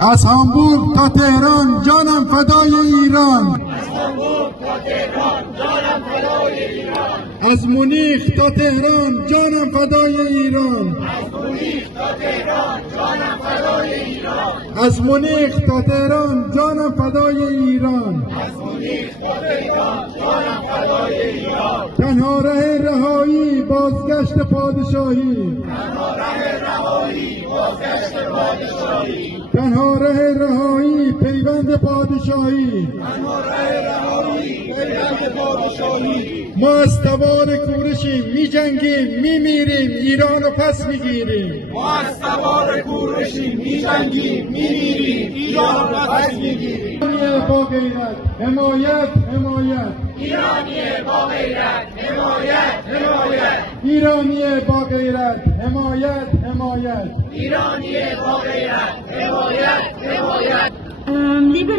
از هامبورگ تا تهران جانم فدای ایران. از مونیخ تا تهران جانم فدای ایران. از مونیخ تا تهران جانم فدای ایران. تنها ره رهایی بازگشت پادشاهی. تنها ره رهایی پیوند پادشاهی. ما از تبار کورشیم، می جنگیم، می میریم، ایران رو پس می گیریم. ما از تبار کورشیم، می جنگیم، می میریم، ایران رو پس می گیریم. ایرانیه با غیرت، حمایت، حمایت. ایرانیه با غیرت، حمایت، حمایت. ایرانیه با غیرت، حمایت، حمایت. ایرانیه با غیرت، حمایت، حمایت. Liebe